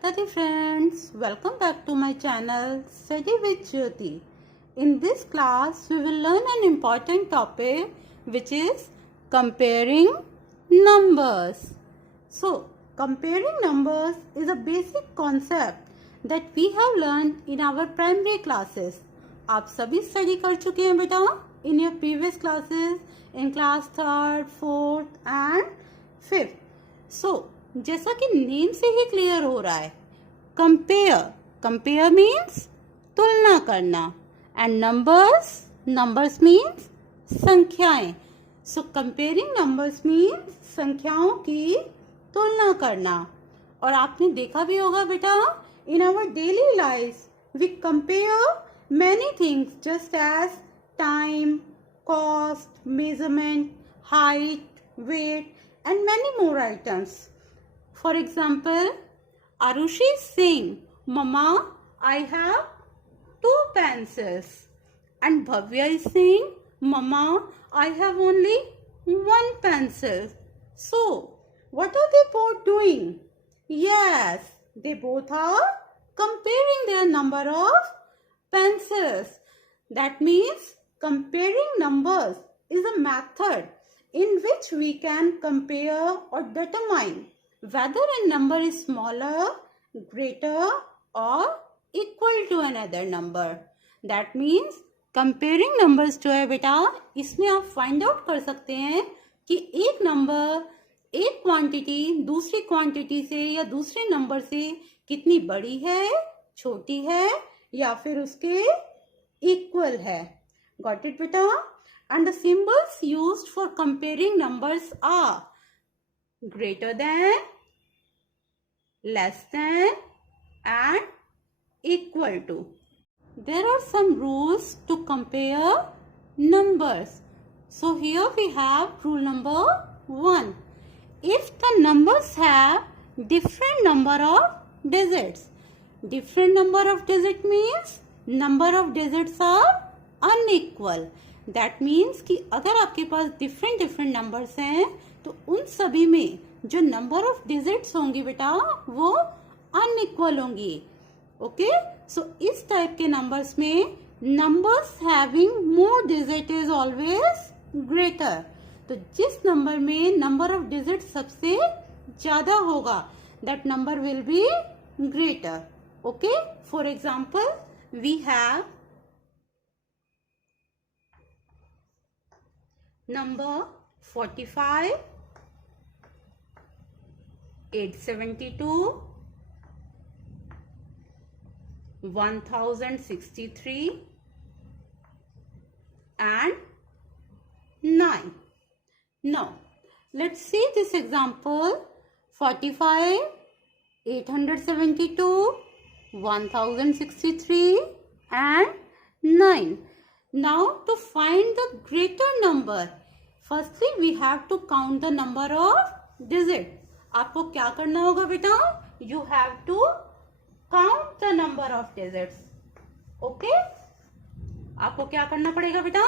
Tati friends, welcome back to my channel Study with Jyoti. In this class, we will learn an important topic which is comparing numbers. So, comparing numbers is a basic concept that we have learned in our primary classes. आप सभी study कर चुके हैं बेटा in your previous classes in class 3rd, 4th and 5th. So, जैसा कि name से ही clear हो रहा है, कंपेयर मीन्स तुलना करना एंड नंबर्स मीन्स संख्याएं. सो कंपेयरिंग नंबर्स मीन्स संख्याओं की तुलना करना. और आपने देखा भी होगा बेटा in our daily life we compare many things just as time, cost, measurement, height, weight and many more items. For example, Arushi is saying, Mama, I have 2 pencils. And Bhavya is saying, Mama, I have only 1 pencil. So, what are they both doing? Yes, they both are comparing their number of pencils. That means comparing numbers is a method in which we can compare or determine whether a number is smaller, greater or equal to another number. That means comparing numbers जो है बेटा इसमें आप find out कर सकते हैं कि एक नंबर एक क्वांटिटी दूसरी क्वांटिटी से या दूसरे नंबर से कितनी बड़ी है, छोटी है या फिर उसके इक्वल है. गॉट इट बेटा? And the symbols used for comparing numbers are greater than, less than and equal to. There are some rules to compare numbers. So here we have rule number 1. If the numbers have different number of digits. Different number of digits means number of digits are unequal. That means कि अगर आपके पास different numbers हैं तो उन सभी में जो number of digits होंगी बेटा वो अनइक्वल होंगी. ओके, सो इस टाइप के नंबर्स में numbers having more digit is always greater. तो जिस नंबर में नंबर ऑफ डिजिट सबसे ज्यादा होगा that number will be greater. Okay, for example we have number 45, 872, 1063 and 9. Now let's see this example. 45, 872, 1063 and 9. Now to find the greater number, firstly we have to count the number of digits. आपको क्या करना होगा बेटा? You have to count the number of digits. Okay? आपको क्या करना पड़ेगा बेटा?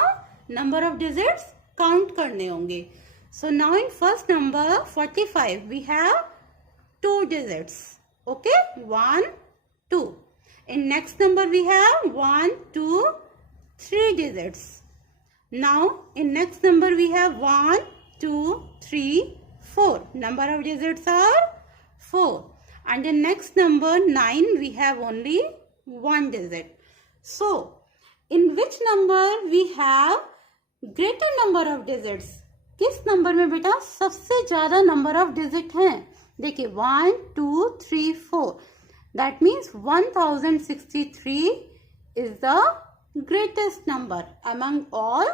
Number of digits count करने होंगे. So now in first number 45 we have 2 digits. Okay? 1, 2. In next number we have 1, 2, 3 digits. Now in next number we have 1, 2, 3, 4. Number of digits are 4. And in next number 9 we have only 1 digit. So in which number we have greater number of digits? किस number में बेटा सबसे ज्यादा number of digit हैं? देखिए 1, 2, 3, 4. That means 1063 is the greatest number among all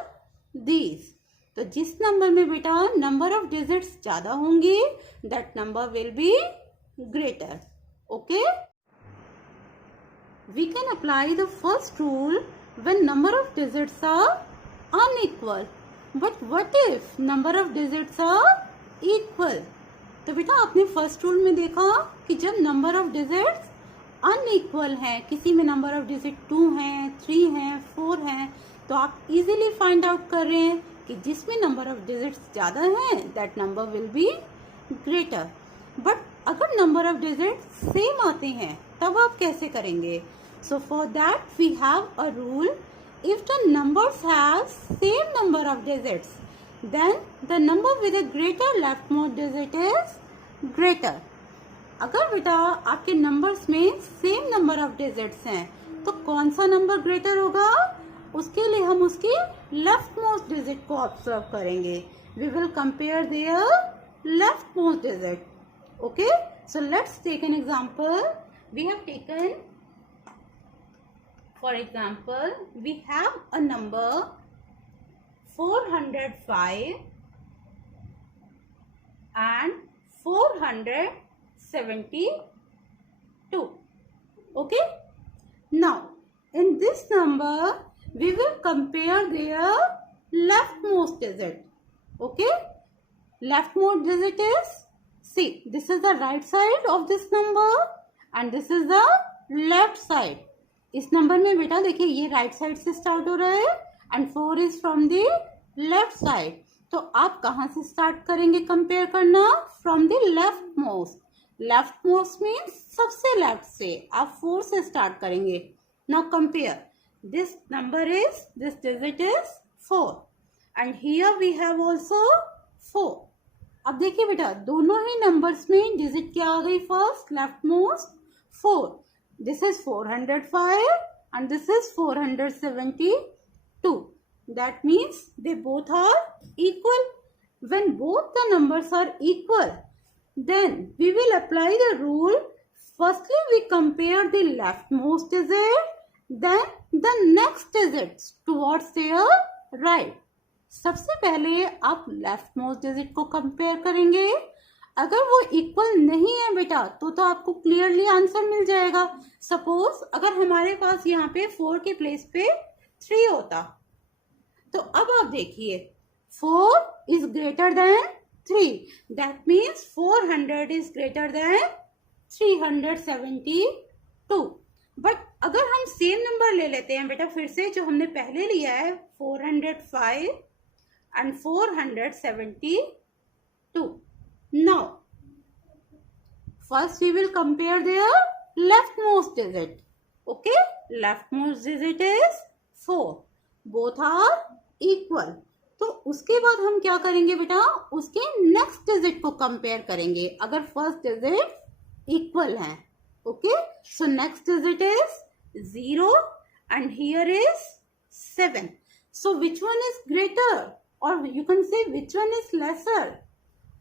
these. तो जिस number में बेटा नंबर ऑफ डिजिट्स ज्यादा होंगे that number will be greater. Okay, we can apply the first rule when number of digits are unequal. But what if number of digits are equal? तो बेटा आपने first rule में देखा कि जब number of digits unequal है, किसी में नंबर ऑफ डिजिट 2 हैं, 3 हैं, 4 हैं, तो आप इजीली फाइंड आउट कर रहे हैं कि जिसमें नंबर ऑफ डिजिट्स ज्यादा हैं that number will be greater. But अगर नंबर ऑफ डिजिट सेम आते हैं तब आप कैसे करेंगे? So for that we have a rule, if the numbers have same number of digits then the number with a greater leftmost digit is greater. अगर बेटा आपके नंबर्स में सेम नंबर ऑफ डिजिट्स हैं तो कौन सा number greater होगा? उसके लिए हम उसकी लेफ्ट मोस्ट डिजिट को ऑब्जर्व करेंगे। We will compare their leftmost digit. Okay, so let's take an example. We have taken, for example, we have a number 405 and 472. Okay, now in this number we will compare their leftmost digit. Okay, leftmost digit is, see, this is the right side of this number and this is the left side. इस number में बेटा देखिए ये right side से start हो रहा है and 4 is from the left side. तो आप कहाँ से स्टार्ट करेंगे कंपेयर करना? From the leftmost. Leftmost means सबसे लेफ्ट से आप 4 से स्टार्ट करेंगे। Now compare, this number is, this digit is 4 and here we have also 4। अब देखिए बेटा दोनों ही नंबर्स में डिजिट क्या आ गई? First leftmost 4, this is 405 and this is 472। That means they both are equal. When both the numbers are equal then we will apply the rule, firstly we compare the leftmost digit then the next digit towards their right. सबसे पहले आप leftmost digit को compare करेंगे। अगर वो equal नहीं है बेटा तो आपको क्लियरली आंसर मिल जाएगा। सपोज अगर हमारे पास यहाँ पे 4 के प्लेस पे 3 होता तो अब आप देखिए 4 is greater than 3, that means 400 is greater than 372। But अगर हम सेम नंबर ले लेते हैं बेटा फिर से जो हमने पहले लिया है 405 and 472. Now, first we will compare their leftmost digit. Okay, leftmost digit is 4. Both are equal. तो उसके बाद हम क्या करेंगे बेटा? उसके नेक्स्ट डिजिट को कंपेयर करेंगे अगर फर्स्ट डिजिट इक्वल है। Okay, so next digit is 0 and here is 7. So which one is greater? Or you can say which one is lesser?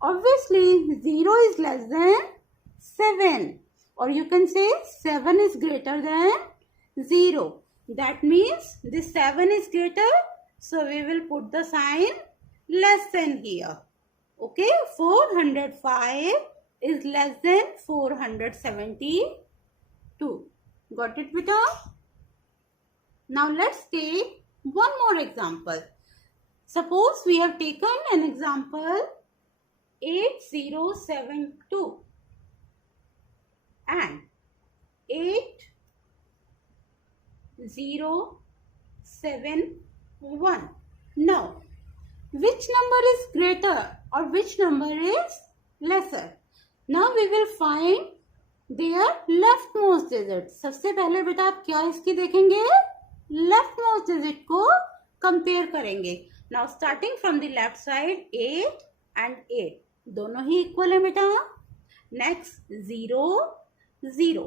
Obviously 0 is less than 7, or you can say 7 is greater than 0. That means this 7 is greater, so we will put the sign less than here. Okay, 405 is less than 472. Got it beta? Now let's take one more example. Suppose we have taken an example 8072 and 8071. Now, which number is greater or which number is lesser? Now we will find their leftmost digit. सबसे पहले बेटा आप क्या इसकी देखेंगे? leftmost digit को compare करेंगे। Now starting from the left side 8 and 8 दोनों ही इक्वल है बेटा। Next 0 0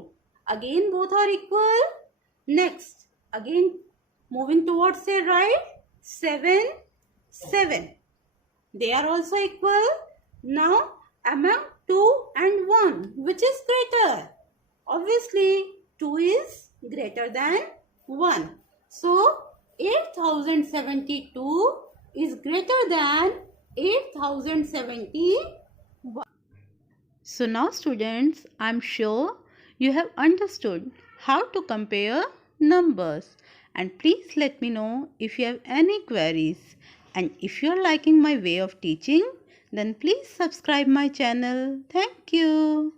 again both are equal. Next again moving towards the right 7 7 they are also equal. Now among 2 and 1 which is greater? Obviously 2 is greater than 1. So 8072 is greater than 8071. So now students, I'm sure you have understood how to compare numbers, and please let me know if you have any queries, and if you are liking my way of teaching then please subscribe my channel. Thank you.